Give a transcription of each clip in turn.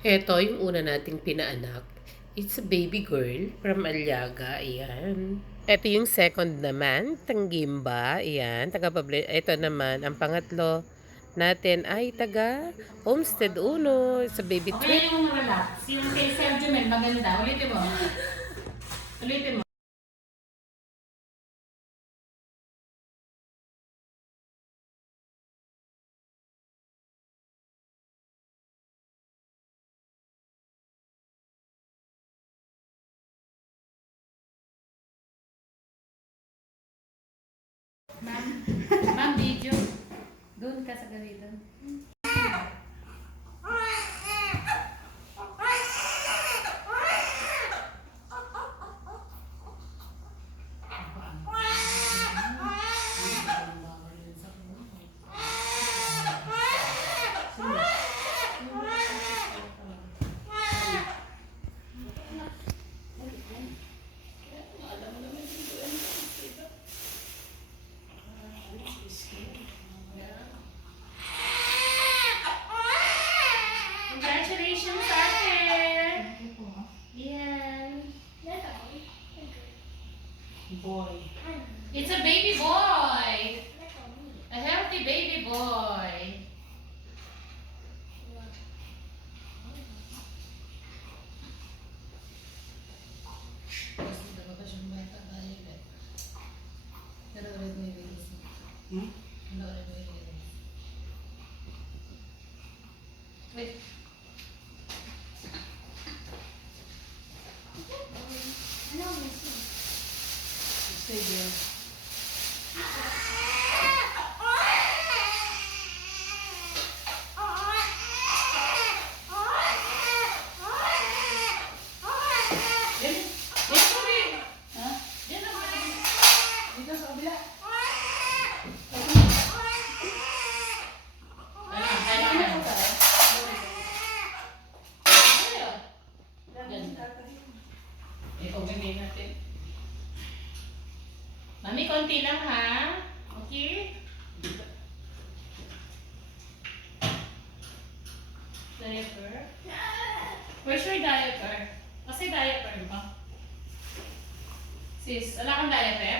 Ito yung una nating pinaanak. It's a baby girl from Aliaga. Ayan. Ito yung second naman, Tanggimba. Ayan, ito naman, ang pangatlo natin ay taga Homestead Uno. It's a baby Okay, twin. yung relax. Yung kay Sergio Mel, maganda. Ulitin mo. Ulitin mo. Ma'am, video. Doon ka sa gawin doon. Congratulations, Ate! Yan. Boy. It's a baby boy! A healthy baby boy. Wait. Stay there. Mami, konti lang ha. Okay? Diaper? Where's your diaper? Kasi diaper mo. Sis, wala kang diaper?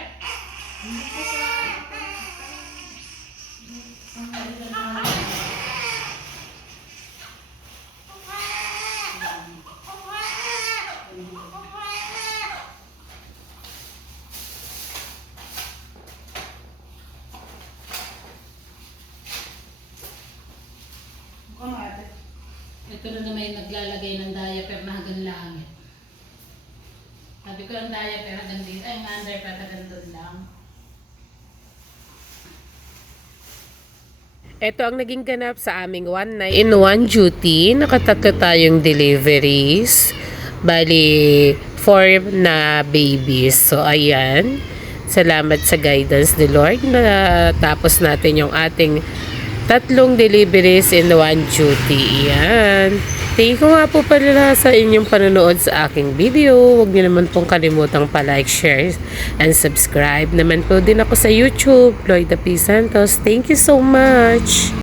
Ito na naman yung naglalagay ng diaper na hanggang langit. Sabi ko ang diaper hanggang dito. Ay, ang underwear hanggang doon lang. Ito ang naging ganap sa aming one night in one duty. Nakatatlo tayong deliveries. Bali, 4 na babies. So, ayan. Salamat sa guidance ni Lord na tapos natin yung ating 3 deliveries in one duty. Ayan. Thank you nga po pala sa inyong panonood sa aking video. Huwag niyo naman pong kalimutang pa-like, share, and subscribe. Naman po din ako sa YouTube, Lloyda P. Santos. Thank you so much!